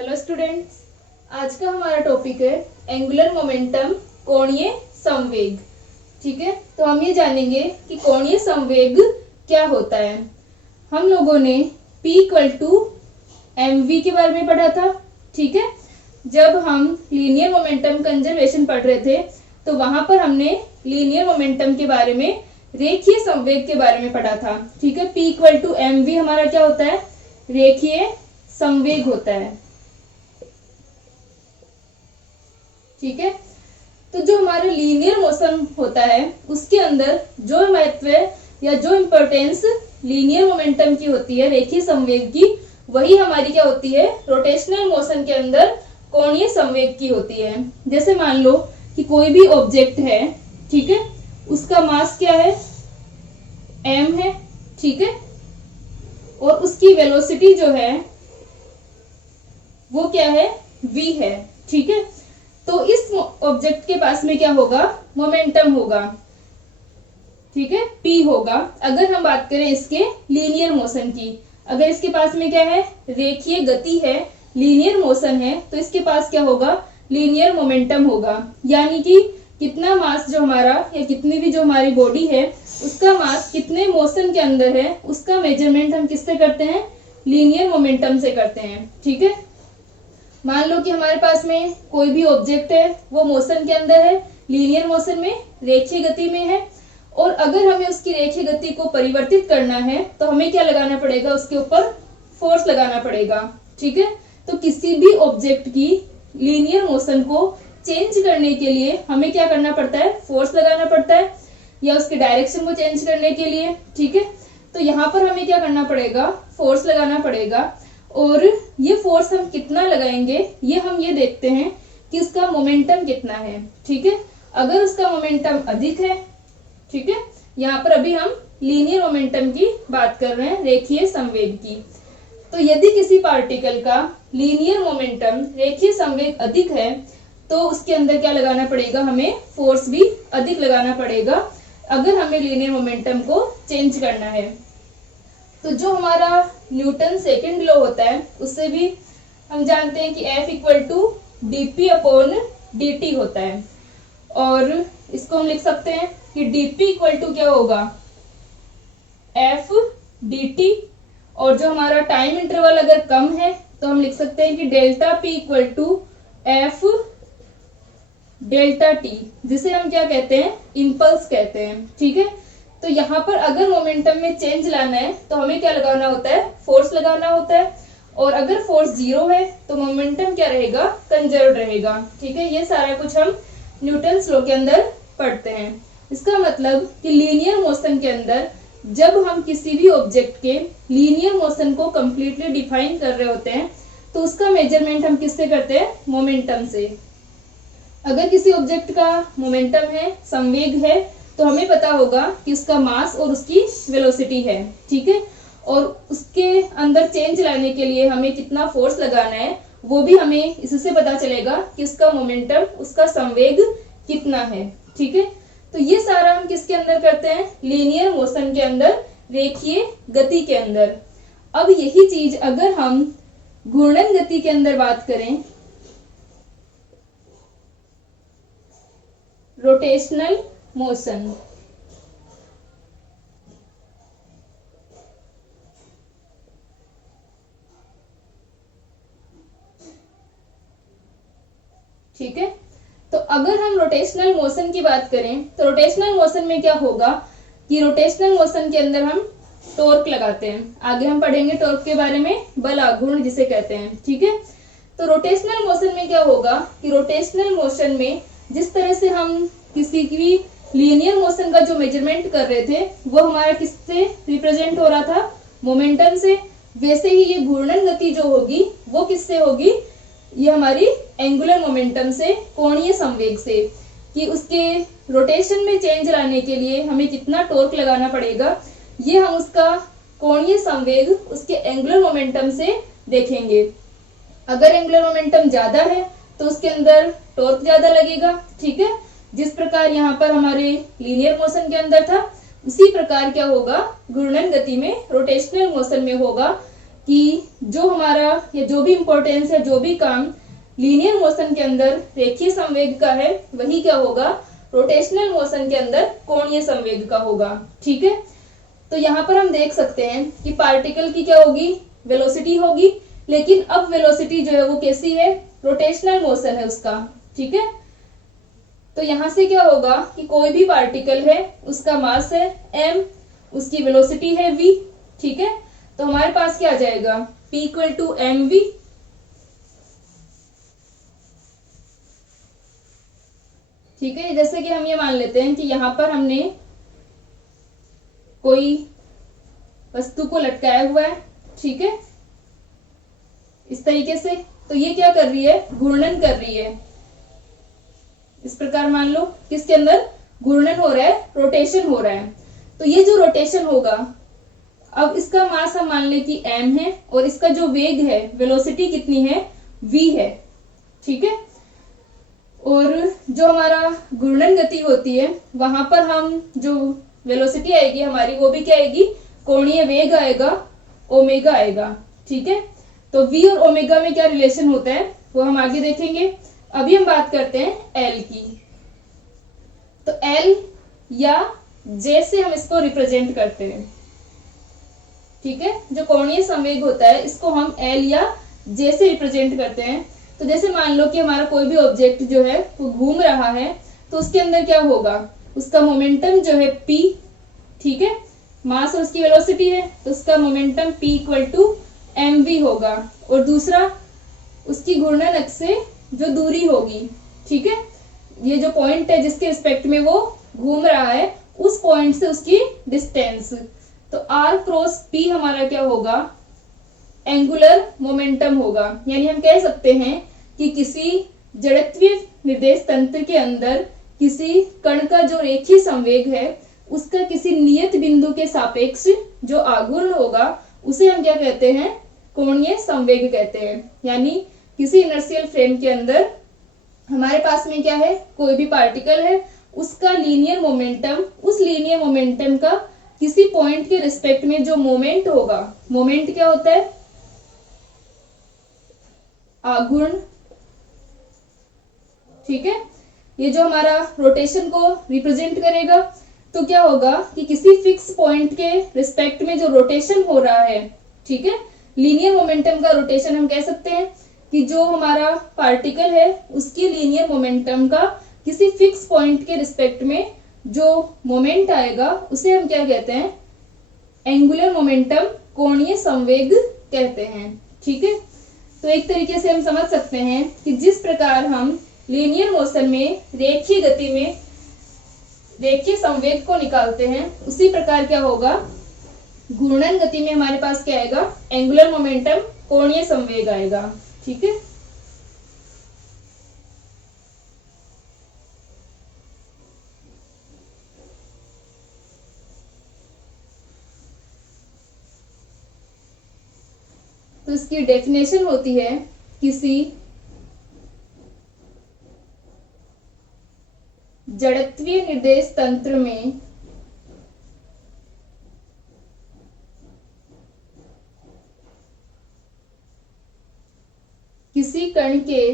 Hello students, आज का हमारा टॉपिक है एंगुलर मोमेंटम, कोणीय संवेग। ठीक है, तो हम ये जानेंगे कि कोणीय संवेग क्या होता है। हम लोगों ने P = mv के बारे में पढ़ा था। ठीक है, जब हम लीनियर मोमेंटम कंजर्वेशन पढ़ रहे थे तो वहां पर हमने लीनियर मोमेंटम के बारे में, रेखीय संवेग के बारे में पढ़ा था। ठीक है, P = mv हमारा क्या होता है, रेखीय संवेग होता है। ठीक है, तो जो हमारा लीनियर मोशन होता है उसके अंदर जो महत्व या जो इंपॉर्टेंस लीनियर मोमेंटम की होती है, रेखीय संवेग की, वही हमारी क्या होती है, रोटेशनल मोशन के अंदर कोणीय संवेग की होती है। जैसे मान लो कि कोई भी ऑब्जेक्ट है, ठीक है, उसका मास क्या है, m है। ठीक है, और उसकी वेलोसिटी जो है वो क्या है, v है। ठीक है, तो इस ऑब्जेक्ट के पास में क्या होगा, मोमेंटम होगा। ठीक है, p होगा। अगर हम बात करें इसके लीनियर मोशन की, अगर इसके पास में क्या है, रेखीय गति है, लीनियर मोशन है, तो इसके पास क्या होगा, लीनियर मोमेंटम होगा। यानी कि कितना मास जो हमारा, या कितनी भी जो हमारी बॉडी है उसका मास कितने मोशन के अंदर है, उसका मेजरमेंट हम किससे करते हैं, लीनियर मोमेंटम से करते हैं। ठीक है, मान लो कि हमारे पास में कोई भी ऑब्जेक्ट है, वो मोशन के अंदर है, लीनियर मोशन में, रेखीय गति में है, और अगर हमें उसकी रेखीय गति को परिवर्तित करना है तो हमें क्या लगाना पड़ेगा, उसके ऊपर फोर्स लगाना पड़ेगा। ठीक है, तो किसी भी ऑब्जेक्ट की लीनियर मोशन को चेंज करने के लिए हमें क्या करना पड़ता है, फोर्स लगाना पड़ता है, या उसके डायरेक्शन को चेंज करने के लिए। ठीक है, तो यहाँ पर हमें क्या करना पड़ेगा, फोर्स लगाना पड़ेगा। और ये फोर्स हम कितना लगाएंगे, ये हम ये देखते हैं कि उसका मोमेंटम कितना है। ठीक है, अगर उसका मोमेंटम अधिक है, ठीक है, यहाँ पर अभी हम लीनियर मोमेंटम की बात कर रहे हैं, रेखीय संवेग की। तो यदि किसी पार्टिकल का लीनियर मोमेंटम, रेखीय संवेग अधिक है तो उसके अंदर क्या लगाना पड़ेगा, हमें फोर्स भी अधिक लगाना पड़ेगा अगर हमें लीनियर मोमेंटम को चेंज करना है। तो जो हमारा न्यूटन सेकंड लॉ होता है उससे भी हम जानते हैं कि F = dp/dt होता है, और इसको हम लिख सकते हैं कि dp = क्या होगा, F dt, और जो हमारा टाइम इंटरवल अगर कम है तो हम लिख सकते हैं कि ΔP = F ΔT, जिसे हम क्या कहते हैं, इंपल्स कहते हैं। ठीक है, तो यहाँ पर अगर मोमेंटम में चेंज लाना है तो हमें क्या लगाना होता है, फोर्स लगाना होता है, और अगर फोर्स 0 है तो मोमेंटम क्या रहेगा, कंजर्व रहेगा। ठीक है, ये सारा कुछ हम न्यूटन्स लॉ के अंदर पढ़ते हैं। इसका मतलब कि लीनियर मोशन के अंदर जब हम किसी भी ऑब्जेक्ट के लीनियर मोशन को कंप्लीटली डिफाइन कर रहे होते हैं तो उसका मेजरमेंट हम किससे करते हैं, मोमेंटम से। अगर किसी ऑब्जेक्ट का मोमेंटम है, संवेग है, तो हमें पता होगा कि उसका मास और उसकी वेलोसिटी है। ठीक है, और उसके अंदर चेंज लाने के लिए हमें कितना फोर्स लगाना है वो भी हमें इससे पता चलेगा कि उसका मोमेंटम, उसका संवेग कितना है। ठीक है, तो ये सारा हम किसके अंदर करते हैं, लीनियर मोशन के अंदर, रेखीय गति के अंदर। अब यही चीज अगर हम घूर्णन गति के अंदर बात करें, रोटेशनल मोशन, ठीक है, तो अगर हम रोटेशनल मोशन की बात करें तो रोटेशनल मोशन में क्या होगा कि रोटेशनल मोशन के अंदर हम टॉर्क लगाते हैं। आगे हम पढ़ेंगे टॉर्क के बारे में, बल आघूर्ण जिसे कहते हैं। ठीक है, तो रोटेशनल मोशन में क्या होगा कि रोटेशनल मोशन में जिस तरह से हम किसी की लीनियर मोशन का जो मेजरमेंट कर रहे थे वो हमारा किससे रिप्रेजेंट हो रहा था, मोमेंटम से, वैसे ही ये घूर्णन गति जो होगी वो किससे होगी, ये हमारी एंगुलर मोमेंटम से, कोणीय संवेग से, कि उसके रोटेशन में चेंज लाने के लिए हमें कितना टॉर्क लगाना पड़ेगा, ये हम उसका कोणीय संवेग उसके एंगुलर मोमेंटम से देखेंगे। अगर एंगुलर मोमेंटम ज्यादा है तो उसके अंदर टॉर्क ज्यादा लगेगा। ठीक है, जिस प्रकार यहाँ पर हमारे लीनियर मोशन के अंदर था, उसी प्रकार क्या होगा, घूर्णन गति में, रोटेशनल मोशन में होगा कि जो हमारा या जो भी इंपॉर्टेंस है, जो भी काम लीनियर मोशन के अंदर रेखीय संवेग का है, वही क्या होगा, रोटेशनल मोशन के अंदर कोणीय संवेग का होगा। ठीक है, तो यहाँ पर हम देख सकते हैं कि पार्टिकल की क्या होगी, वेलोसिटी होगी, लेकिन अब वेलोसिटी जो है वो कैसी है, रोटेशनल मोशन है उसका। ठीक है, तो यहां से क्या होगा कि कोई भी पार्टिकल है, उसका मास है m, उसकी वेलोसिटी है v। ठीक है, तो हमारे पास क्या आ जाएगा, p equal to M V. ठीक है, जैसे कि हम ये मान लेते हैं कि यहाँ पर हमने कोई वस्तु को लटकाया हुआ है। ठीक है, इस तरीके से, तो ये क्या कर रही है, घूर्णन कर रही है। इस प्रकार मान लो किसके अंदर घूर्णन हो रहा है, रोटेशन हो रहा है। तो ये जो रोटेशन होगा, अब इसका मास हम मान ले कि m है और इसका जो वेग है, वेलोसिटी कितनी है, v है। ठीक है, और जो हमारा घूर्णन गति होती है, वहां पर हम जो वेलोसिटी आएगी हमारी, वो भी क्या आएगी, कोणीय वेग आएगा, ओमेगा आएगा। ठीक है, तो v और ओमेगा में क्या रिलेशन होता है वो हम आगे देखेंगे। अभी हम बात करते हैं L की। तो L या J से हम इसको रिप्रेजेंट करते हैं। ठीक है, जो कोणीय संवेग होता है इसको हम L या J से रिप्रेजेंट करते हैं। तो जैसे मान लो कि हमारा कोई भी ऑब्जेक्ट जो है वो घूम रहा है, तो उसके अंदर क्या होगा, उसका मोमेंटम जो है P। ठीक है, मास और उसकी वेलोसिटी है, तो उसका momentum P equal to mv होगा। और दूसरा, उसकी घूर्णन अक्ष से जो दूरी होगी, ठीक है, ये जो पॉइंट है जिसके रिस्पेक्ट में वो घूम रहा है, उस पॉइंट से उसकी डिस्टेंस, तो r क्रॉस p हमारा क्या होगा, एंगुलर मोमेंटम होगा। यानी हम कह सकते हैं कि किसी जड़त्वीय निर्देश तंत्र के अंदर किसी कण का जो रेखीय संवेग है, उसका किसी नियत बिंदु के सापेक्ष जो आघूर्ण होगा, उसे हम क्या कहते हैं, कोणीय संवेग कहते हैं। यानी किसी इनर्शियल फ्रेम के अंदर हमारे पास में क्या है, कोई भी पार्टिकल है, उसका लीनियर मोमेंटम, उस लीनियर मोमेंटम का किसी पॉइंट के रिस्पेक्ट में जो मोमेंट होगा, मोमेंट क्या होता है, आघूर्ण। ठीक है, ये जो हमारा रोटेशन को रिप्रेजेंट करेगा, तो क्या होगा कि किसी फिक्स पॉइंट के रिस्पेक्ट में जो रोटेशन हो रहा है, ठीक है, लीनियर मोमेंटम का रोटेशन हम कह सकते हैं कि जो हमारा पार्टिकल है उसकी लीनियर मोमेंटम का किसी फिक्स पॉइंट के रिस्पेक्ट में जो मोमेंट आएगा, उसे हम क्या कहते हैं, एंगुलर मोमेंटम, कोणीय संवेग कहते हैं। ठीक है, तो एक तरीके से हम समझ सकते हैं कि जिस प्रकार हम लीनियर मोशन में रेखीय गति में रेखीय संवेग को निकालते हैं, उसी प्रकार क्या होगा, घूर्णन गति में हमारे पास क्या आएगा, एंगुलर मोमेंटम, कोणीय संवेग आएगा। ठीक है, तो इसकी डेफिनेशन होती है, किसी जड़त्वीय निर्देश तंत्र में किसी कण के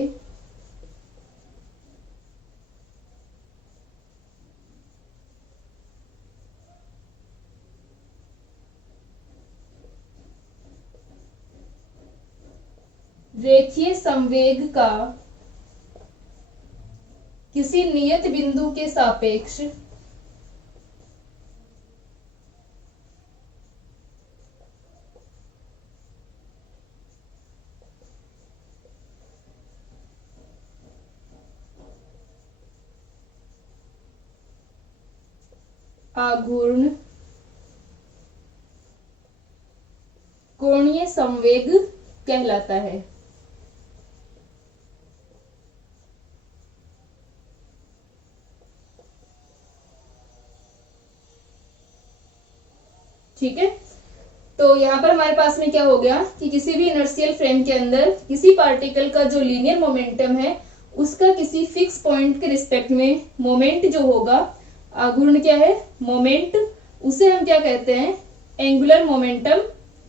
रेखीय संवेग का किसी नियत बिंदु के सापेक्ष आघूर्ण कोणीय संवेग कहलाता है। ठीक है, तो यहाँ पर हमारे पास में क्या हो गया कि किसी भी इनर्शियल फ्रेम के अंदर किसी पार्टिकल का जो लीनियर मोमेंटम है, उसका किसी फिक्स पॉइंट के रिस्पेक्ट में मोमेंट जो होगा, आघूर्ण क्या है, मोमेंट, उसे हम क्या कहते हैं, एंगुलर मोमेंटम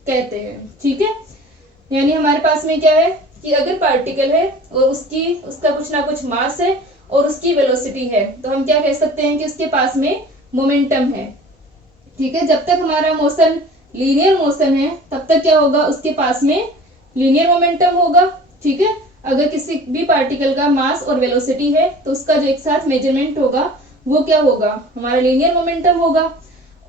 कहते हैं। ठीक है, यानी हमारे पास में क्या है कि अगर पार्टिकल है और उसका कुछ ना कुछ मास है और उसकी वेलोसिटी है, तो हम क्या कह सकते हैं कि उसके पास में मोमेंटम है। ठीक है, जब तक हमारा मोशन लीनियर मोशन है तब तक क्या होगा, उसके पास में लीनियर मोमेंटम होगा। ठीक है, अगर किसी भी पार्टिकल का मास और वेलोसिटी है तो उसका जो एक साथ मेजरमेंट होगा वो क्या होगा, हमारा लीनियर मोमेंटम होगा।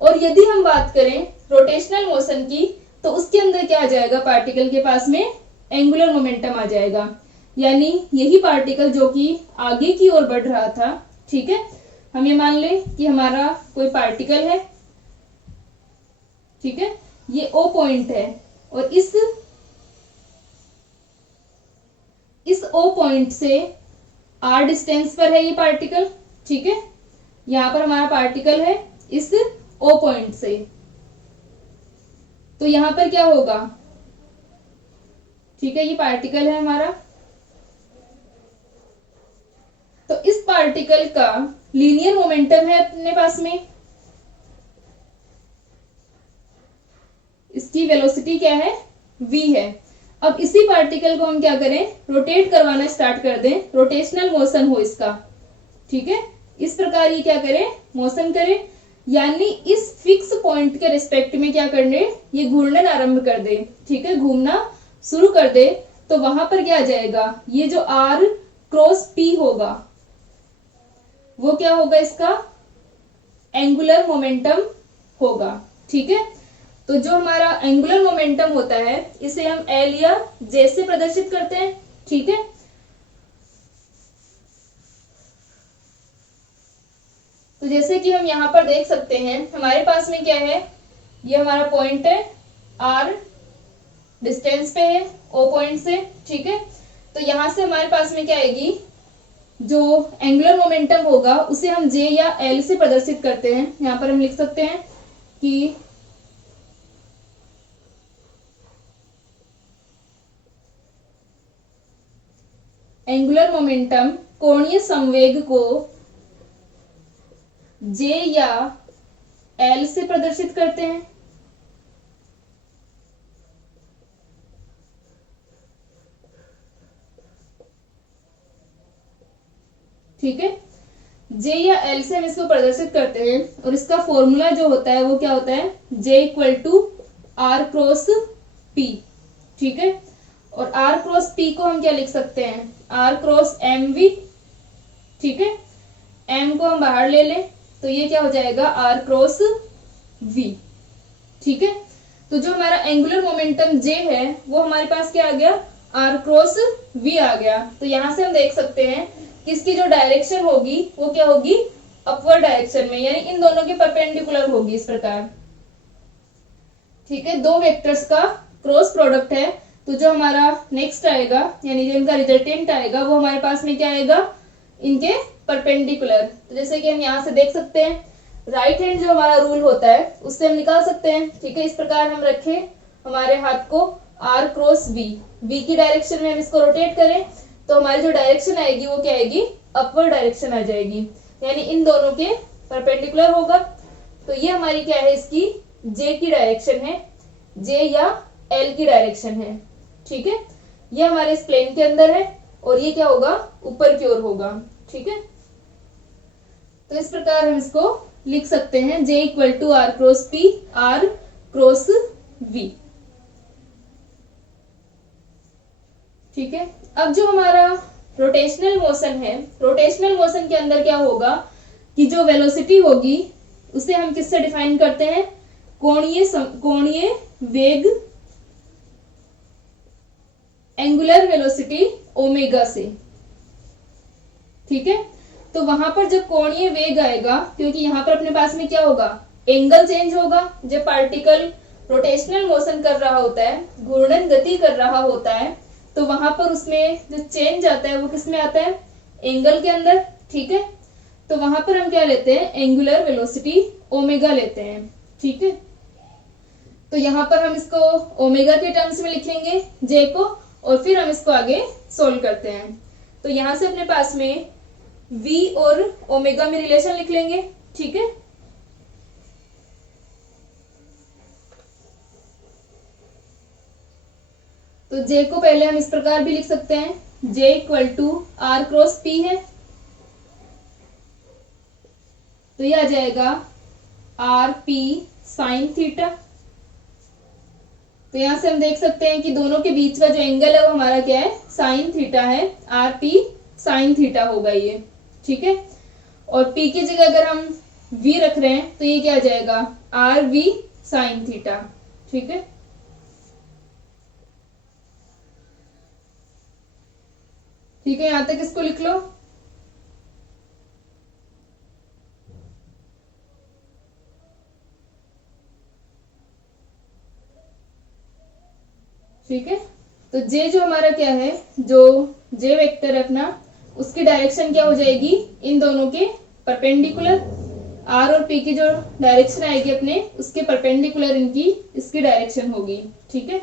और यदि हम बात करें रोटेशनल मोशन की, तो उसके अंदर क्या आ जाएगा, पार्टिकल के पास में एंगुलर मोमेंटम आ जाएगा। यानी यही पार्टिकल जो कि आगे की ओर बढ़ रहा था, ठीक है, हम ये मान ले कि हमारा कोई पार्टिकल है, ठीक है, ये O पॉइंट है और इस O पॉइंट से R डिस्टेंस पर है ये पार्टिकल। ठीक है, यहां पर हमारा पार्टिकल है इस O पॉइंट से, तो यहां पर क्या होगा, ठीक है, ये पार्टिकल है हमारा, तो इस पार्टिकल का लीनियर मोमेंटम है अपने पास में, इसकी वेलोसिटी क्या है, v है। अब इसी पार्टिकल को हम क्या करें, रोटेट करवाना स्टार्ट कर दें, रोटेशनल मोशन हो इसका। ठीक है, इस प्रकार ये क्या करें, मोशन करें, यानी इस फिक्स पॉइंट के रिस्पेक्ट में क्या करने, ये घूर्णन आरंभ कर दे। ठीक है, घूमना शुरू कर दे, तो वहां पर क्या आ जाएगा, ये जो R क्रॉस P होगा वो क्या होगा, इसका एंगुलर मोमेंटम होगा। ठीक है, तो जो हमारा एंगुलर मोमेंटम होता है इसे हम L या J से प्रदर्शित करते हैं। ठीक है, तो जैसे कि हम यहां पर देख सकते हैं हमारे पास में क्या है, ये हमारा पॉइंट है, R डिस्टेंस पे है O पॉइंट से। ठीक है, तो यहां से हमारे पास में क्या आएगी, जो एंगुलर मोमेंटम होगा उसे हम J या L से प्रदर्शित करते हैं। यहां पर हम लिख सकते हैं कि एंगुलर मोमेंटम कोणीय संवेग को J या L से प्रदर्शित करते हैं। ठीक है, J या L से हम इसको प्रदर्शित करते हैं और इसका फॉर्मूला जो होता है वो क्या होता है, J equal to R cross P। ठीक है, और R क्रॉस P को हम क्या लिख सकते हैं, R क्रॉस MV। ठीक है, M को हम बाहर ले लें तो ये क्या हो जाएगा, R क्रॉस V। ठीक है, तो जो हमारा एंगुलर मोमेंटम J है वो हमारे पास क्या आ गया, R क्रॉस V आ गया। तो यहां से हम देख सकते हैं कि इसकी जो डायरेक्शन होगी वो क्या होगी, अपवर्ड डायरेक्शन में, यानी इन दोनों के परपेंडिकुलर होगी इस प्रकार। ठीक है, दो वेक्टर्स का क्रॉस प्रोडक्ट है, तो जो हमारा नेक्स्ट आएगा यानी जो इनका रिजल्टेंट आएगा वो हमारे पास में क्या आएगा, इनके परपेंडिकुलर। तो जैसे कि हम यहाँ से देख सकते हैं, राइट हैंड जो हमारा रूल होता है उससे हम निकाल सकते हैं। ठीक है, इस प्रकार हम रखे हमारे हाथ को R क्रॉस V की डायरेक्शन में हम इसको रोटेट करें तो हमारी जो डायरेक्शन आएगी वो क्या आएगी, अपवर्ड डायरेक्शन आ जाएगी, यानी इन दोनों के परपेंडिकुलर होगा। तो ये हमारी क्या है, इसकी J की डायरेक्शन है, J या L की डायरेक्शन है। ठीक है, ये हमारे इस प्लेन के अंदर है और ये क्या होगा, ऊपर की ओर होगा। ठीक है, तो इस प्रकार हम इसको लिख सकते हैं, J equal to R cross P, R cross V। ठीक है, अब जो हमारा रोटेशनल मोशन है, रोटेशनल मोशन के अंदर क्या होगा कि जो वेलोसिटी होगी उसे हम किससे डिफाइन करते हैं, कोणीय वेग एंगुलर वेलोसिटी ओमेगा से। ठीक है, तो वहां पर जब कोणीय वेग आएगा, क्योंकि यहाँ पर अपने पास में क्या होगा, एंगल चेंज होगा, जब पार्टिकल रोटेशनल मोशन कर रहा होता है, घूर्णन गति कर रहा होता है, तो वहां पर उसमें जो चेंज आता है वो किसमें आता है, एंगल के अंदर। ठीक है, तो वहां पर हम क्या लेते हैं, एंगुलर वेलोसिटी ओमेगा लेते हैं। ठीक है, तो यहाँ पर हम इसको ओमेगा के टर्म्स में लिखेंगे J को, और फिर हम इसको आगे सोल्व करते हैं। तो यहां से अपने पास में V और ओमेगा में रिलेशन लिख लेंगे। ठीक है, तो जे को पहले हम इस प्रकार भी लिख सकते हैं, J equal to R cross P है, तो ये आ जाएगा आर पी साइन थीटा। तो यहां से हम देख सकते हैं कि दोनों के बीच का जो एंगल है वो हमारा क्या है, साइन थीटा है, आर पी साइन थीटा होगा ये, ठीक है। और पी की जगह अगर हम वी रख रहे हैं तो ये क्या आ जाएगा, आर वी साइन थीटा, ठीक है। ठीक है, यहां तक इसको लिख लो। ठीक है, तो जे जो हमारा क्या है, जो जे वेक्टर है अपना, उसकी डायरेक्शन क्या हो जाएगी, इन दोनों के परपेंडिकुलर, आर और पी की जो डायरेक्शन आएगी अपने, उसके परपेंडिकुलर इनकी इसकी डायरेक्शन होगी, ठीक है।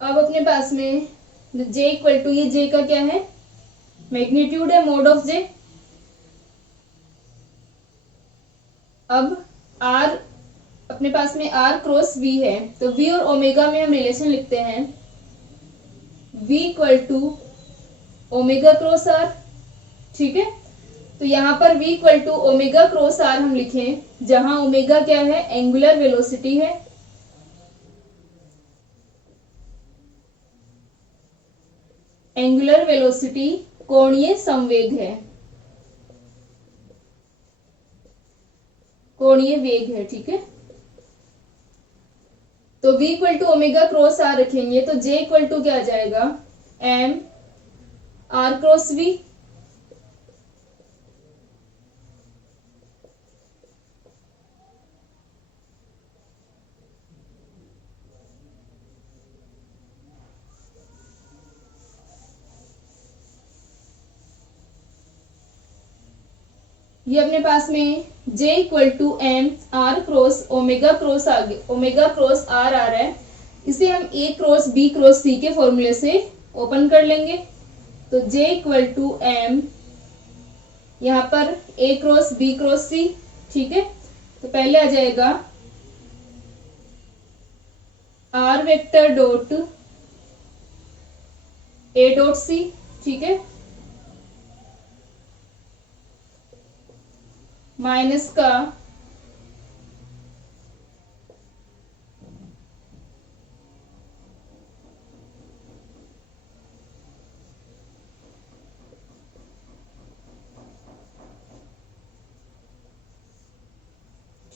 अब अपने पास में j इक्वल टू, ये j का क्या है, मैग्नीट्यूड है, मोड ऑफ j। अब r अपने पास में r क्रॉस v है, तो v और ओमेगा में हम रिलेशन लिखते हैं, v equal to omega cross r, ठीक है। तो यहाँ पर v equal to omega cross r हम लिखें, जहां ओमेगा क्या है, एंगुलर वेलोसिटी है, एंगुलर वेलोसिटी कोणीय संवेग है, कोणीय वेग है, ठीक है। तो v equal to omega cross r रखेंगे तो j इक्वल टू क्या आ जाएगा, m r क्रॉस v, ये अपने पास में j equal to M R cross omega cross आगे, ओमेगा क्रॉस आर आ रहा है, इसे हम a cross b cross c के फॉर्मूले से ओपन कर लेंगे। तो j इक्वल टू एम, यहाँ पर a cross b cross c, ठीक है। तो पहले आ जाएगा r vector dot a dot c, ठीक है, माइनस का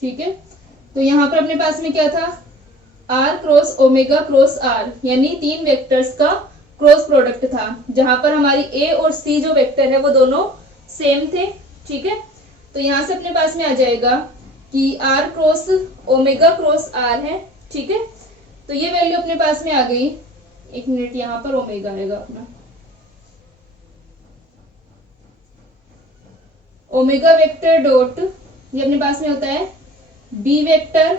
ठीक है। तो यहां पर अपने पास में क्या था, r cross omega cross r, यानी तीन वेक्टर्स का क्रॉस प्रोडक्ट था, जहां पर हमारी a और c जो वेक्टर है वो दोनों सेम थे, ठीक है। तो यहां से अपने पास में आ जाएगा कि r cross omega cross r है, ठीक है। तो ये वैल्यू अपने पास में आ गई, एक मिनट, यहाँ पर ओमेगा आएगा अपना, ओमेगा वेक्टर डॉट, ये अपने पास में होता है b vector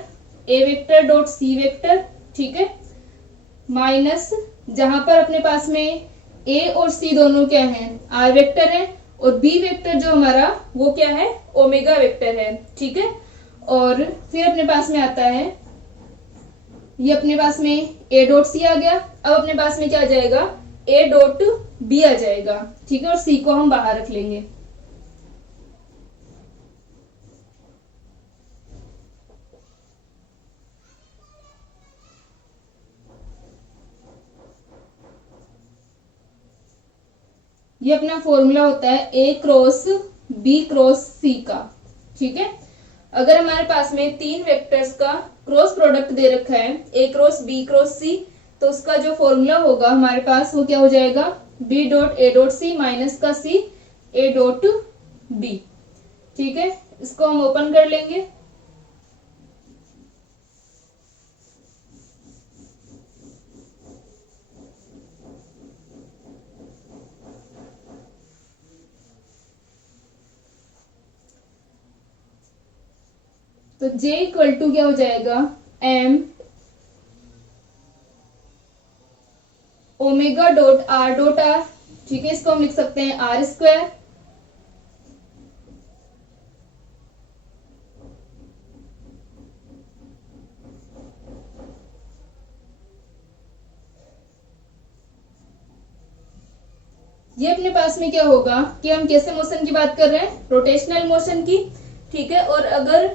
a vector dot c vector, ठीक है, माइनस जहां पर अपने पास में a और c दोनों क्या हैं, r वेक्टर है, और b वेक्टर जो हमारा वो क्या है, ओमेगा वेक्टर है, ठीक है। और फिर अपने पास में आता है, ये अपने पास में a डॉट c आ गया। अब अपने पास में क्या आ जाएगा, a डॉट b आ जाएगा, ठीक है, और c को हम बाहर रख लेंगे। ये अपना फॉर्मूला होता है a cross b cross c का, ठीक है। अगर हमारे पास में तीन वेक्टर्स का क्रॉस प्रोडक्ट दे रखा है a cross b cross c, तो उसका जो फॉर्मूला होगा हमारे पास वो क्या हो जाएगा, b dot a dot c minus का c a डॉट b, ठीक है। इसको हम ओपन कर लेंगे। तो J इक्वल टू क्या हो जाएगा, m omega dot R dot are, ठीक है, इसको हम लिख सकते हैं आर स्क्वायर। ये अपने पास में क्या होगा कि हम कैसे मोशन की बात कर रहे हैं, रोटेशनल मोशन की, ठीक है। और अगर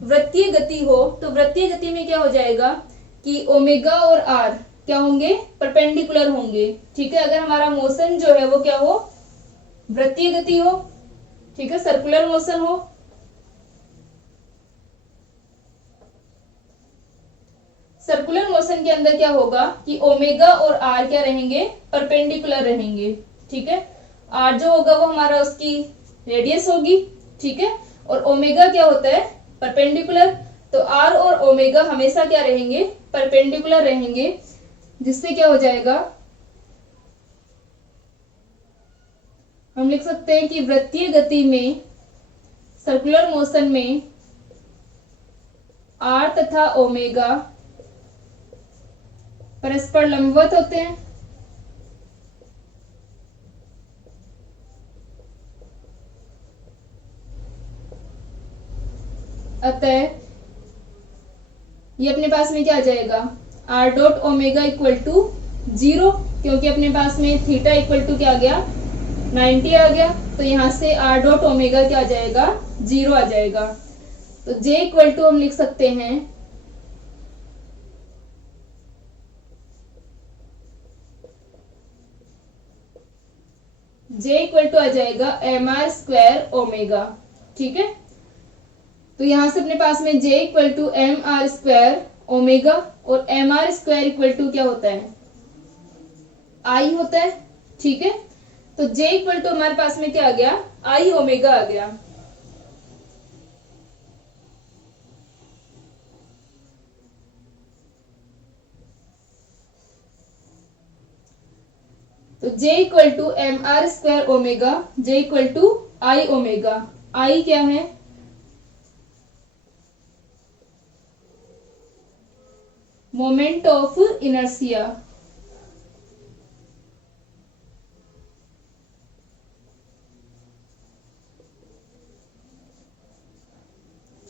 वृत्तीय गति हो तो वृत्तीय गति में क्या हो जाएगा कि ओमेगा और आर क्या होंगे, परपेंडिकुलर होंगे, ठीक है। अगर हमारा मोशन जो है वो क्या हो, वृत्तीय गति हो, ठीक है, सर्कुलर मोशन हो, सर्कुलर मोशन के अंदर क्या होगा कि ओमेगा और आर क्या रहेंगे, परपेंडिकुलर रहेंगे, ठीक है। आर जो होगा वो हमारा उसकी रेडियस होगी, ठीक है, और ओमेगा क्या होता है, परपेंडिकुलर। तो आर और ओमेगा हमेशा क्या रहेंगे, परपेंडिकुलर रहेंगे, जिससे क्या हो जाएगा, हम लिख सकते हैं कि वृत्तीय गति में, सर्कुलर मोशन में आर तथा ओमेगा परस्पर लंबवत होते हैं। अतः ये अपने पास में क्या आ जाएगा, R dot omega equal to 0, क्योंकि अपने पास में थीटा इक्वल टू क्या आ गया, 90 आ गया। तो यहां से आर डॉट ओमेगा क्या आ जाएगा, 0 आ जाएगा। तो J इक्वल टू हम लिख सकते हैं J इक्वल टू आ जाएगा एम आर स्क्वायर ओमेगा, ठीक है। तो यहां से अपने पास में J equal to M R square omega, और M R square equal to क्या होता है, I होता है, ठीक है। तो J इक्वल टू हमारे पास में क्या आ गया, I ओमेगा आ गया। तो J equal to M R square omega, J equal to I omega. I क्या है, मोमेंट ऑफ इनर्शिया,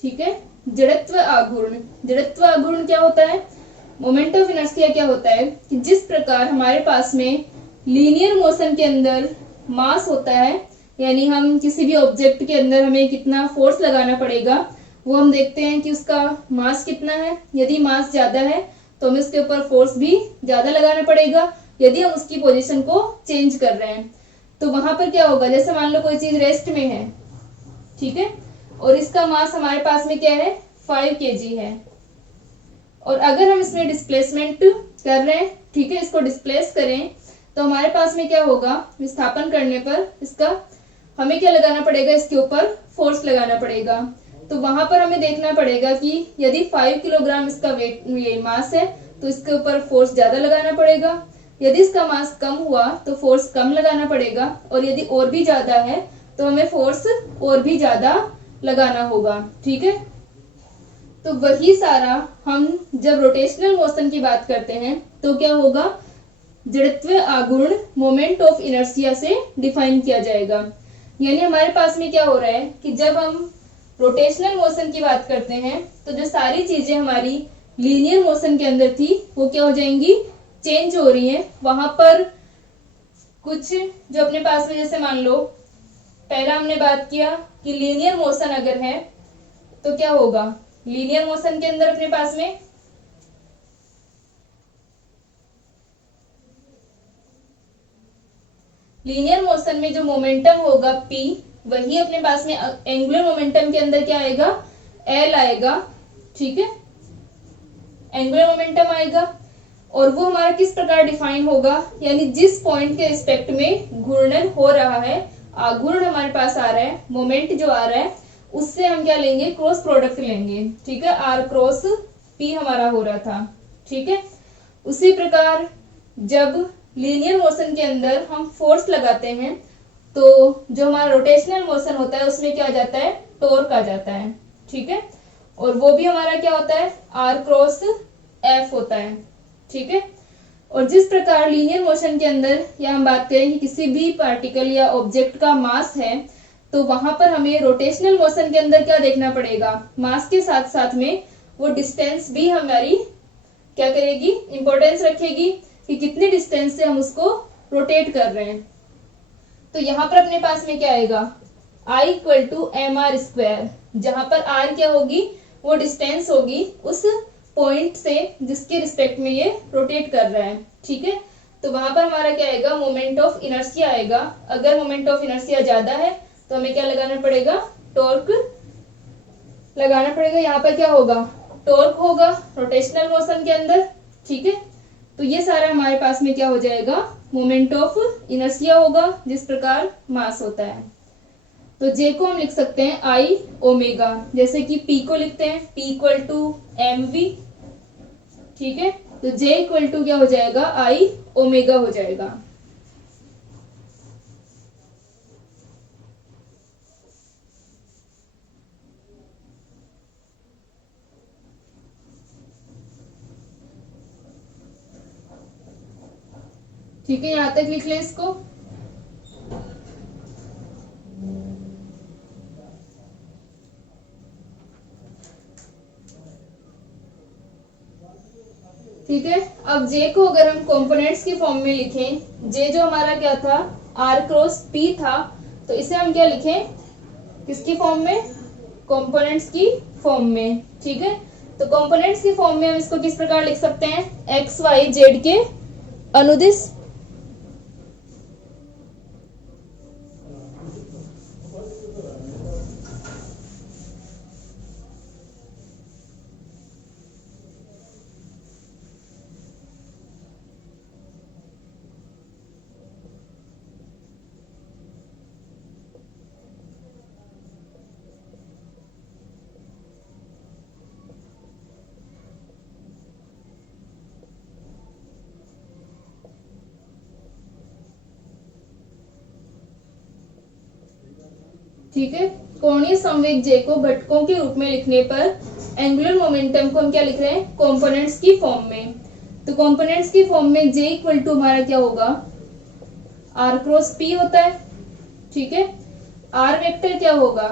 ठीक है। जड़त्व आघूर्ण, जड़त्व आघूर्ण क्या होता है, मोमेंट ऑफ इनर्शिया क्या होता है कि जिस प्रकार हमारे पास में लीनियर मोशन के अंदर मास होता है, यानी हम किसी भी ऑब्जेक्ट के अंदर हमें कितना फोर्स लगाना पड़ेगा, वो हम देखते हैं कि उसका मास कितना है। यदि मास ज्यादा है तो हमें उसके ऊपर फोर्स भी ज्यादा लगाना पड़ेगा, यदि हम उसकी पोजीशन को चेंज कर रहे हैं। तो वहां पर क्या होगा, जैसे मान लो कोई चीज रेस्ट में है, ठीक है, और इसका मास हमारे पास में क्या है, 5 kg है, और अगर हम इसमें डिस्प्लेसमेंट कर रहे हैं, ठीक है, इसको डिस्प्लेस करें, तो हमारे पास में क्या होगा, विस्थापन करने पर इसका हमें क्या लगाना पड़ेगा, इसके ऊपर फोर्स लगाना पड़ेगा। तो वहां पर हमें देखना पड़ेगा कि यदि 5 किलोग्राम इसका वेट, ये मास है, तो इसके ऊपर फोर्स ज्यादा लगाना पड़ेगा। यदि इसका मास कम हुआ तो फोर्स कम लगाना पड़ेगा, और यदि और भी ज्यादा है तो हमें फोर्स और भी ज्यादा लगाना होगा, ठीक है। तो वही सारा हम जब रोटेशनल मोशन की बात करते हैं तो क्या होगा, जड़त्व आघूर्ण मोमेंट ऑफ इनर्शिया से डिफाइन किया जाएगा। यानी हमारे पास में क्या हो रहा है कि जब हम रोटेशनल मोशन की बात करते हैं तो जो सारी चीजें हमारी लीनियर मोशन के अंदर थी वो क्या हो जाएंगी, चेंज हो रही हैं। वहां पर कुछ जो अपने पास में, जैसे मान लो पहला हमने बात किया कि लीनियर मोशन अगर है तो क्या होगा, लीनियर मोशन के अंदर अपने पास में लीनियर मोशन में जो मोमेंटम होगा P, वही अपने पास में एंगुलर मोमेंटम के अंदर क्या आएगा, L आएगा, ठीक है, एंगुलर मोमेंटम आएगा। और वो हमारा किस प्रकार डिफाइन होगा, यानी जिस पॉइंट के रिस्पेक्ट में घूर्णन हो रहा है, आघूर्ण हमारे पास आ रहा है, मोमेंट जो आ रहा है, उससे हम क्या लेंगे, क्रॉस प्रोडक्ट लेंगे, ठीक है, R क्रॉस P हमारा हो रहा था, ठीक है। उसी प्रकार जब लीनियर मोशन के अंदर हम फोर्स लगाते हैं तो जो हमारा रोटेशनल मोशन होता है उसमें क्या आ जाता है, टॉर्क आ जाता है, ठीक है। और वो भी हमारा क्या होता है, आर क्रॉस एफ होता है। ठीक है, और जिस प्रकार लीनियर मोशन के अंदर या हम बात करें कि किसी भी पार्टिकल या ऑब्जेक्ट का मास है, तो वहां पर हमें रोटेशनल मोशन के अंदर क्या देखना पड़ेगा, मास के साथ साथ में वो डिस्टेंस भी हमारी क्या करेगी, इंपॉर्टेंस रखेगी कि कितने डिस्टेंस से हम उसको रोटेट कर रहे हैं। तो यहाँ पर अपने पास में क्या आएगा, I equal to M R square, जहां पर r क्या होगी, वो डिस्टेंस होगी उस पॉइंट से जिसके रिस्पेक्ट में ये रोटेट कर रहा है। ठीक है, तो वहां पर हमारा क्या आएगा, मोमेंट ऑफ इनर्शिया आएगा। अगर मोमेंट ऑफ इनर्शिया ज्यादा है तो हमें क्या लगाना पड़ेगा, टॉर्क लगाना पड़ेगा। यहाँ पर क्या होगा, टॉर्क होगा रोटेशनल मोशन के अंदर। ठीक है, तो ये सारा हमारे पास में क्या हो जाएगा, मोमेंट ऑफ इनर्शिया होगा जिस प्रकार मास होता है। तो J को हम लिख सकते हैं I ओमेगा, जैसे कि P को लिखते हैं P equal to M V. ठीक है, तो J इक्वल टू क्या हो जाएगा, I ओमेगा हो जाएगा। ठीक है, यहां तक लिख लें इसको। ठीक है, अब J को अगर हम कंपोनेंट्स की फॉर्म में लिखें, J जो हमारा क्या था, R क्रॉस P था, तो इसे हम क्या लिखें, किसकी फॉर्म में, कंपोनेंट्स की फॉर्म में। ठीक है, तो कंपोनेंट्स की फॉर्म में हम इसको किस प्रकार लिख सकते हैं, एक्स वाई जेड के अनुदिश। ठीक है, कोणीय संवेग J को घटकों के रूप में लिखने पर एंगुलर मोमेंटम को हम क्या लिख रहे हैं, कंपोनेंट्स की फॉर्म में। तो कंपोनेंट्स की फॉर्म में J इक्वल टू हमारा क्या होगा, R क्रॉस P होता है। ठीक है, R वेक्टर क्या होगा,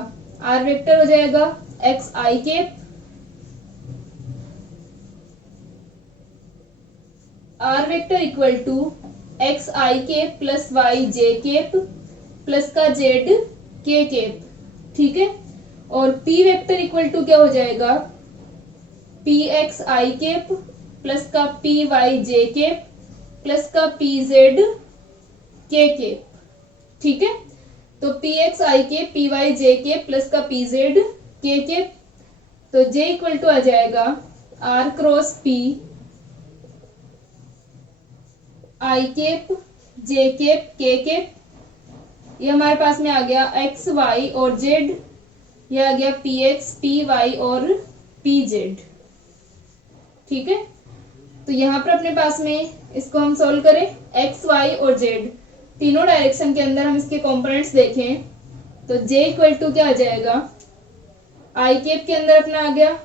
R वेक्टर हो जाएगा X I cap, R vector equal to X I cap plus Y J cap plus का जेड के केप। ठीक है, और P वेक्टर इक्वल टू क्या हो जाएगा, P X I cap plus का P Y J cap plus का P Z K cap. ठीक है, तो P X I cap P Y J cap plus का पी जेड के केप, तो J इक्वल टू आ जाएगा R cross P I cap J cap K cap. ये हमारे पास में आ गया एक्स वाई और जेड, ये आ गया पी एक्स पी वाई और पी जेड। ठीक है, तो यहाँ पर अपने पास में इसको हम सोल्व करें, एक्स वाई और जेड तीनों डायरेक्शन के अंदर हम इसके कंपोनेंट्स देखें, तो J इक्वल टू क्या आ जाएगा, आई केप के अंदर अपना आ गया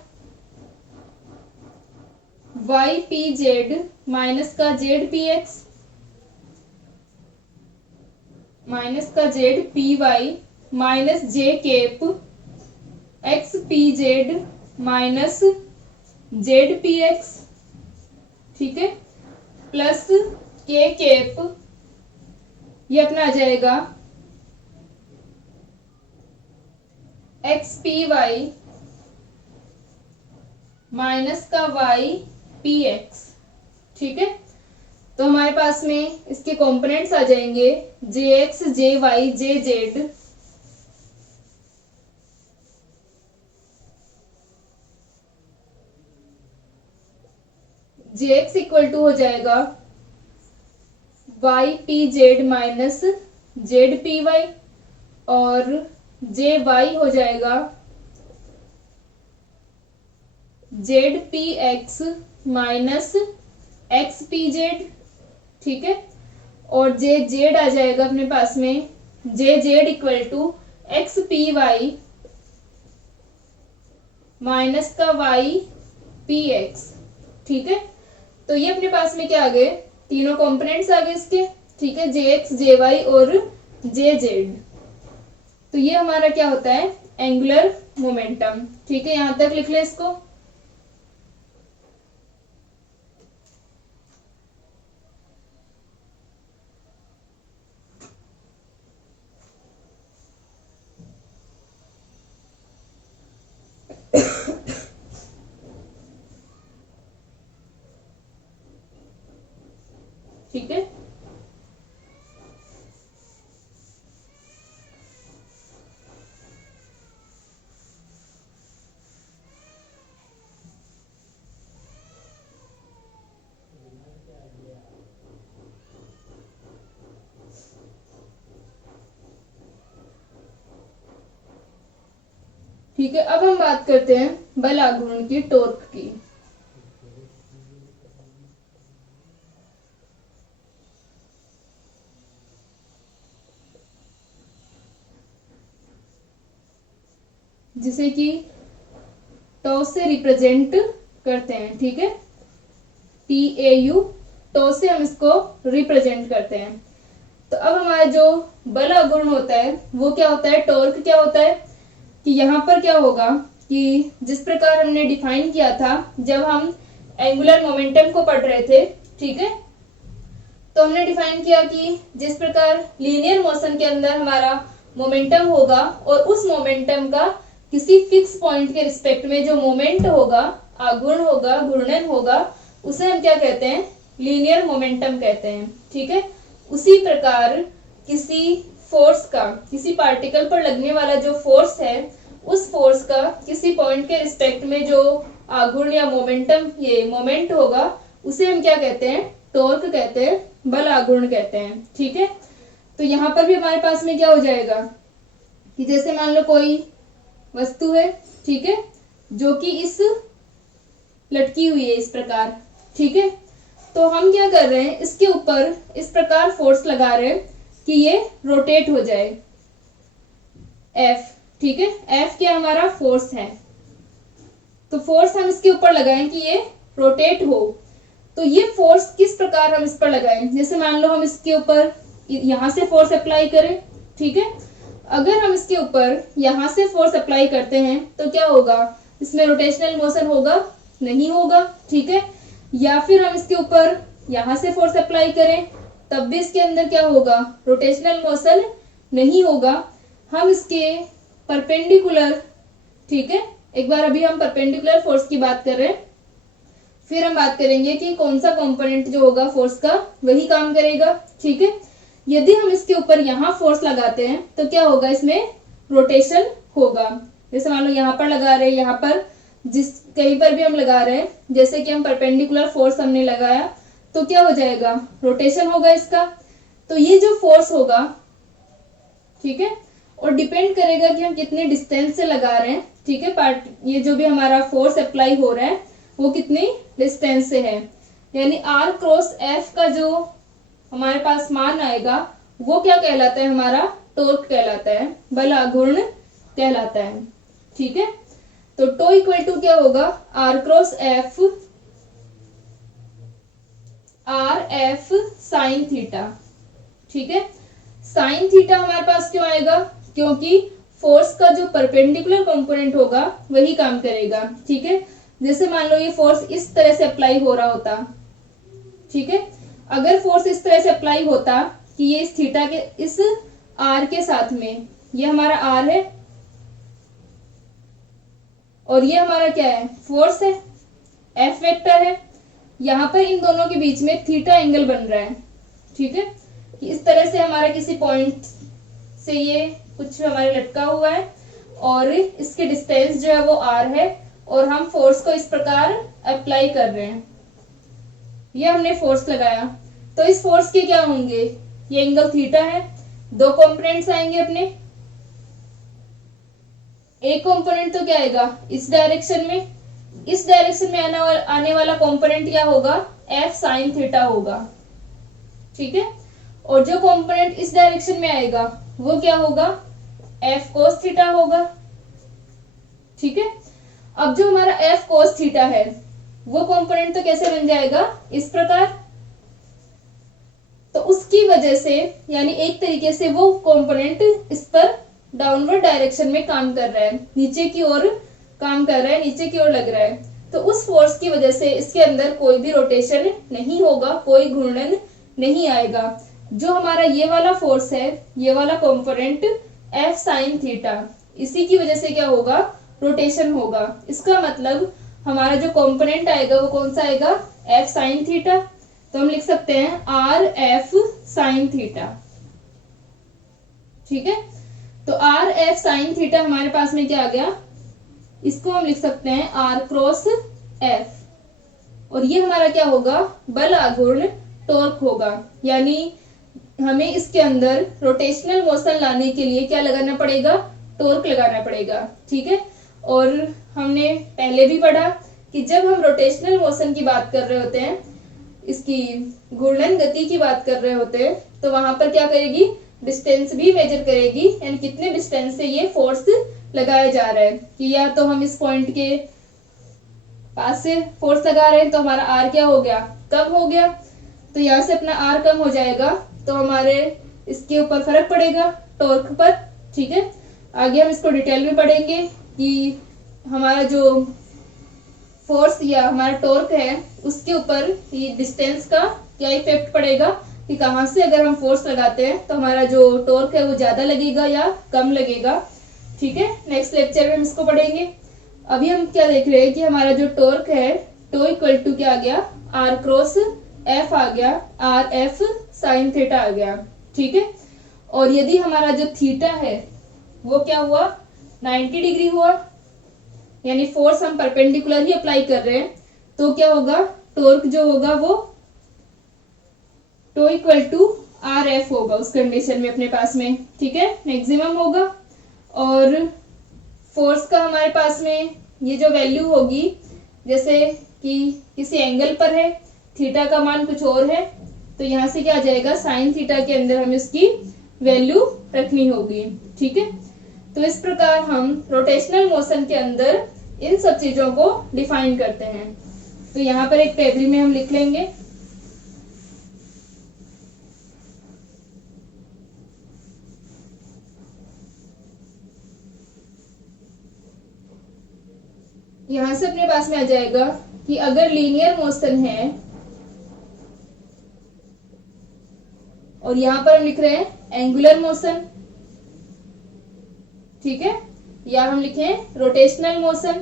वाई पी जेड माइनस का जेड पी एक्स माइनस का Z P Y minus J cap X P Z minus Z P X. ठीक है, प्लस के केप, ये अपना आ जाएगा एक्स पी वाई माइनस का वाई पी एक्स। ठीक है, तो हमारे पास में इसके कंपोनेंट्स आ जाएंगे J X J Y J Z, J X equal to हो जाएगा Y P Z minus Z P Y, और जे वाई हो जाएगा Z P X minus X P Z. ठीक है, और जे जेड आ जाएगा अपने पास में J Z equal to X P Y minus का वाई पी एक्स। ठीक है, तो ये अपने पास में क्या आ गए, तीनों कंपोनेंट्स आ गए इसके। ठीक है, जे एक्स जे वाई और जे जेड। तो ये हमारा क्या होता है, एंगुलर मोमेंटम। ठीक है, यहां तक लिख ले इसको। ठीक है, ठीक है। अब हम बात करते हैं बल आघूर्ण की, टॉर्क की। जिसे कि टॉ से रिप्रेजेंट करते हैं। ठीक है, TAU, टॉ से हम इसको रिप्रेजेंट करते हैं। तो अब हमारा जो बल आघूर्ण होता है वो क्या होता है, टॉर्क क्या होता है कि यहाँ पर क्या होगा कि जिस प्रकार हमने डिफाइन किया था जब हम एंगुलर मोमेंटम को पढ़ रहे थे। ठीक है, तो हमने डिफाइन किया कि जिस प्रकार लीनियर मोशन के अंदर हमारा मोमेंटम होगा और उस मोमेंटम का किसी फिक्स पॉइंट के रिस्पेक्ट में जो मोमेंट होगा, आघूर्ण होगा, घूर्णन होगा, उसे हम क्या कहते हैं, लीनियर मोमेंटम कहते हैं। ठीक है, उसी प्रकार किसी फोर्स का, किसी पार्टिकल पर लगने वाला जो फोर्स है, उस फोर्स का किसी पॉइंट के रिस्पेक्ट में जो आघूर्ण या मोमेंटम, ये मोमेंट होगा, उसे हम क्या कहते हैं, टॉर्क कहते हैं, बल आघूर्ण कहते हैं। ठीक है, तो यहाँ पर भी हमारे पास में क्या हो जाएगा कि जैसे मान लो कोई वस्तु है। ठीक है, जो कि इस लटकी हुई है इस प्रकार। ठीक है, तो हम क्या कर रहे हैं, इसके ऊपर इस प्रकार फोर्स लगा रहे हैं कि ये रोटेट हो जाए, F। ठीक है, F क्या हमारा फोर्स है, तो फोर्स हम इसके ऊपर लगाएं कि ये रोटेट हो। तो ये फोर्स किस प्रकार हम इस पर लगाएं, जैसे मान लो हम इसके ऊपर यहां से फोर्स अप्लाई करें। ठीक है, अगर हम इसके ऊपर यहां से फोर्स अप्लाई करते हैं तो क्या होगा, इसमें रोटेशनल मोशन होगा, नहीं होगा। ठीक है, या फिर हम इसके ऊपर यहां से फोर्स अप्लाई करें तब भी इसके अंदर क्या होगा, रोटेशनल मोशन नहीं होगा। हम इसके परपेंडिकुलर, ठीक है, एक बार अभी हम परपेंडिकुलर फोर्स की बात कर रहे हैं, फिर हम बात करेंगे कि कौन सा कंपोनेंट जो होगा फोर्स का वही काम करेगा। ठीक है, यदि हम इसके ऊपर यहाँ फोर्स लगाते हैं तो क्या होगा, इसमें रोटेशन होगा। जैसे मान लो यहाँ पर लगा रहे हैं, यहाँ पर जिस कहीं पर भी हम लगा रहे हैं, जैसे कि हम परपेंडिकुलर फोर्स हमने लगाया तो क्या हो जाएगा, रोटेशन होगा इसका। तो ये जो फोर्स होगा, ठीक है, और डिपेंड करेगा कि हम कितने डिस्टेंस से लगा रहे हैं। ठीक है, ये जो भी हमारा फोर्स अप्लाई हो रहा है वो कितनी डिस्टेंस से है, यानी R क्रॉस F का जो हमारे पास मान आएगा वो क्या कहलाता है, हमारा टॉर्क कहलाता है, बल आघूर्ण कहलाता है। ठीक है, तो टो इक्वल टू क्या होगा, R cross F, RF sine theta. ठीक है, साइन थीटा हमारे पास क्यों आएगा, क्योंकि फोर्स का जो परपेंडिकुलर कंपोनेंट होगा वही काम करेगा। ठीक है, जैसे मान लो ये फोर्स इस तरह से अप्लाई हो रहा होता। ठीक है, अगर फोर्स इस तरह से अप्लाई होता कि ये इस थीटा के, इस R के साथ में, ये हमारा R है और ये हमारा क्या है, फोर्स है, F वेक्टर है, यहाँ पर इन दोनों के बीच में थीटा एंगल बन रहा है। ठीक है, कि इस तरह से हमारा किसी पॉइंट से ये कुछ हमारे लटका हुआ है और इसके डिस्टेंस जो है वो R है और हम फोर्स को इस प्रकार अप्लाई कर रहे हैं, ये हमने फोर्स लगाया। तो इस फोर्स के क्या होंगे, ये एंगल थीटा है, दो कंपोनेंट्स आएंगे अपने। एक कंपोनेंट तो क्या आएगा इस डायरेक्शन में, इस डायरेक्शन में आने वाला कंपोनेंट क्या होगा, F साइन थीटा होगा। ठीक है, और जो कंपोनेंट इस डायरेक्शन में आएगा वो क्या होगा, F कोस थीटा होगा। ठीक है, अब जो हमारा एफ कोस थीटा है वो कंपोनेंट तो कैसे बन जाएगा, इस प्रकार। तो उसकी वजह से यानी एक तरीके से वो कंपोनेंट इस पर डाउनवर्ड डायरेक्शन में काम कर रहा है, नीचे की ओर काम कर रहा है, नीचे की ओर लग रहा है। तो उस फोर्स की वजह से इसके अंदर कोई भी रोटेशन नहीं होगा, कोई घूर्णन नहीं आएगा। जो हमारा ये वाला फोर्स है, ये वाला कंपोनेंट एफ साइन थीटा, इसी की वजह से क्या होगा, रोटेशन होगा। इसका मतलब हमारा जो कंपोनेंट आएगा वो कौन सा आएगा, एफ साइन थीटा। तो हम लिख सकते हैं आर एफ साइन थीटा। ठीक है, तो आर एफ साइन थीटा हमारे पास में क्या आ गया, इसको हम लिख सकते हैं आर क्रॉस एफ। और ये हमारा क्या होगा, बल आघूर्ण टॉर्क होगा। यानी हमें इसके अंदर रोटेशनल मोशन लाने के लिए क्या लगाना पड़ेगा, टॉर्क लगाना पड़ेगा। ठीक है, और हमने पहले भी पढ़ा कि जब हम रोटेशनल मोशन की बात कर रहे होते हैं, इसकी घूर्णन गति की बात कर रहे होते हैं, तो वहां पर क्या करेगी, डिस्टेंस भी मेजर करेगी, यानी कितने डिस्टेंस से ये फोर्स लगाया जा रहा है। कि या तो हम इस पॉइंट के पास से फोर्स लगा रहे हैं तो हमारा आर क्या हो गया, कम हो गया। तो यहाँ से अपना आर कम हो जाएगा तो हमारे इसके ऊपर फर्क पड़ेगा टॉर्क पर। ठीक है, आगे हम इसको डिटेल में पढ़ेंगे कि हमारा जो फोर्स या हमारा टॉर्क है उसके ऊपर ये डिस्टेंस का क्या इफेक्ट पड़ेगा, कि कहाँ से अगर हम फोर्स लगाते हैं तो हमारा जो टॉर्क है वो ज्यादा लगेगा या कम लगेगा। ठीक है, नेक्स्ट लेक्चर में हम इसको पढ़ेंगे। अभी हम क्या देख रहे हैं कि हमारा जो टॉर्क है, टो इक्वल टू क्या आ गया, आर क्रॉस एफ आ गया, आर एफ साइन थीटा आ गया। ठीक है, और यदि हमारा जो थीटा है वो क्या हुआ, 90 डिग्री हुआ, यानी फोर्स हम परपेंडिकुलर ही अप्लाई कर रहे हैं, तो क्या होगा, टॉर्क जो होगा वो tau equal to R F होगा उस कंडीशन में अपने पास में। ठीक है, मैक्सिमम होगा। और फोर्स का हमारे पास में ये जो वैल्यू होगी, जैसे कि किसी एंगल पर है, थीटा का मान कुछ और है, तो यहाँ से क्या आ जाएगा, साइन थीटा के अंदर हमें उसकी वैल्यू रखनी होगी। ठीक है, तो इस प्रकार हम रोटेशनल मोशन के अंदर इन सब चीजों को डिफाइन करते हैं। तो यहाँ पर एक टेबल में हम लिख लेंगे, यहां से अपने पास में आ जाएगा कि अगर लीनियर मोशन है, और यहां पर हम लिख रहे हैं एंगुलर मोशन, ठीक है, या हम लिखें रोटेशनल मोशन।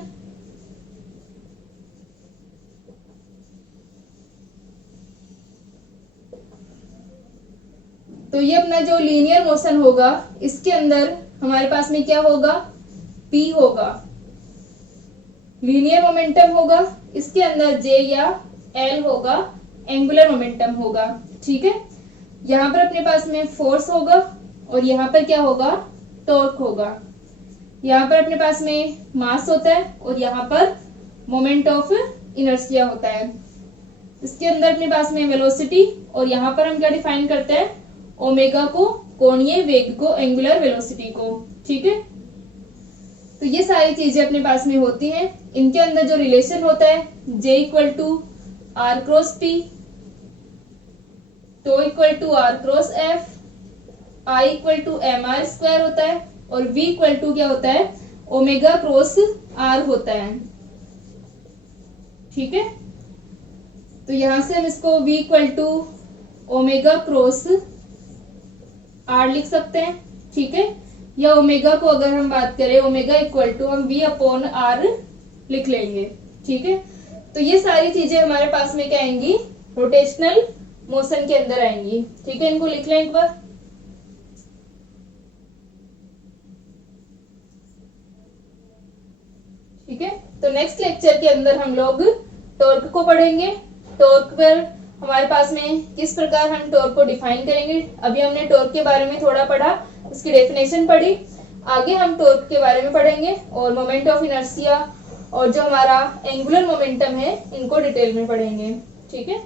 तो ये अपना जो लीनियर मोशन होगा, इसके अंदर हमारे पास में क्या होगा, पी होगा, लीनियर मोमेंटम होगा, इसके अंदर जे या एल होगा, एंगुलर मोमेंटम होगा। ठीक है, यहाँ पर अपने पास में फोर्स होगा और यहाँ पर क्या होगा, टॉर्क होगा। यहाँ पर अपने पास में मास होता है और यहाँ पर मोमेंट ऑफ इनर्शिया होता है। इसके अंदर अपने पास में वेलोसिटी, और यहाँ पर हम क्या डिफाइन करते हैं, ओमेगा को, कोणीय वेग को, एंगुलर वेलोसिटी को। ठीक है, तो ये सारी चीजें अपने पास में होती हैं। इनके अंदर जो रिलेशन होता है, J equal to R cross P, tau equal to R cross F, I equal to M R square होता है, और V इक्वल टू क्या होता है, ओमेगा क्रॉस आर होता है। ठीक है, तो यहां से हम इसको V equal to omega cross R लिख सकते हैं। ठीक है, या ओमेगा को अगर हम बात करें, ओमेगा इक्वल टू हम V अपॉन आर लिख लेंगे। ठीक है, तो ये सारी चीजें हमारे पास में क्या आएंगी, रोटेशनल मोशन के अंदर आएंगी। ठीक है, इनको लिख लें एक बार। ठीक है, तो नेक्स्ट लेक्चर के अंदर हम लोग टॉर्क को पढ़ेंगे। टॉर्क पर हमारे पास में किस प्रकार हम टॉर्क को डिफाइन करेंगे। अभी हमने टॉर्क के बारे में थोड़ा पढ़ा, उसकी डेफिनेशन पढ़ी। आगे हम टॉर्क के बारे में पढ़ेंगे और मोमेंट ऑफ इनर्शिया और जो हमारा एंगुलर मोमेंटम है, इनको डिटेल में पढ़ेंगे। ठीक है।